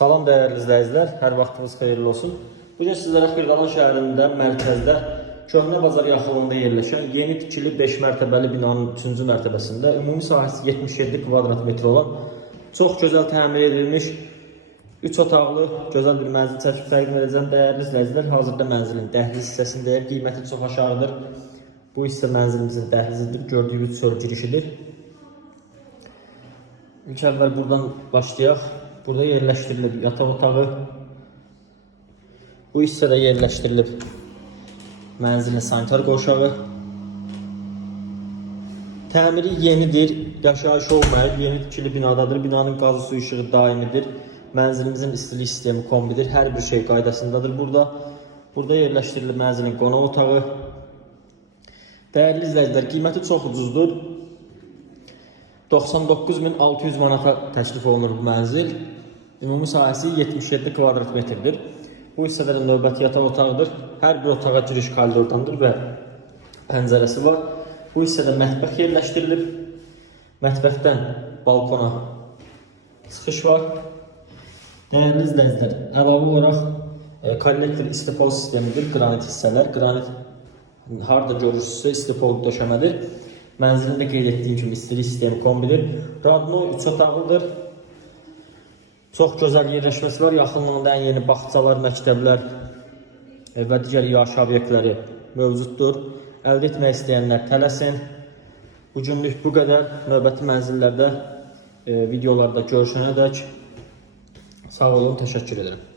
Salam değerli izləyicilər, hər vaxtınız xeyirli olsun. Bugün sizlərə Xırdalan şəhərində, mərkəzdə, Köhnə Bazar yaxınlığında yerləşən yeni tikili 5 mərtəbəli binanın 3-cü mərtəbəsində ümumi sahəsi 77 kvadrat metr olan çox gözəl təmir edilmiş 3 otaqlı gözəl bir mənzil çəkib təqdim edəcəm. Değerli izləyicilər, hazırda mənzilin dəhliz hissəsindəyəm. Qiyməti çox aşağıdır. Bu hissə mənzilimizin dəhlizidir. Gördüyünüz çöl girişidir. İlk əvvəl buradan başlayaq. Burada yerləşdirilib yataq otağı. Bu hissədə yerləşdirilib mənzilin sanitar qovşağı. Təmiri yenidir, yaşayış olmayıb, yeni tikili binadadır. Binanın qazı su işığı daimidir. Mənzilimizin istilik sistemi kombidir. Hər bir şey qaydasındadır burada. Burada yerləşdirilib mənzilin qonaq otağı. Değerli izləyicilər, qiyməti çox ucuzdur. 99.600 manata təklif olunur bu mənzil. Ümumi sahəsi 77 kvadrat metrdir. Bu hissədə də növbəti yataq otağıdır. Hər bir otağa giriş koridordandır və pəncərəsi var. Bu hissədə mətbəx yerləşdirilib. Mətbəxdən balkona çıxış var. Değerli izləyicilər, əlavə olaraq kollektor istifol sistemidir. Qranit hissələr. Qranit harda görürsünüzsə istifol döşəmədir. Mənzilində qeyd etdiyim kimi istilik sistemi kombidir. Radno 3 otaqlıdır. Çox gözəl yerləşməsi var. Yaxınlığında ən yeni bağçalar, məktəblər və digər yaşayış obyektləri mövcuddur. Əldə etmək istəyənlər tələsin. Bugünlük bu qədər. Növbəti mənzillərdə, videolarda görüşənədək sağ olun, təşəkkür ederim.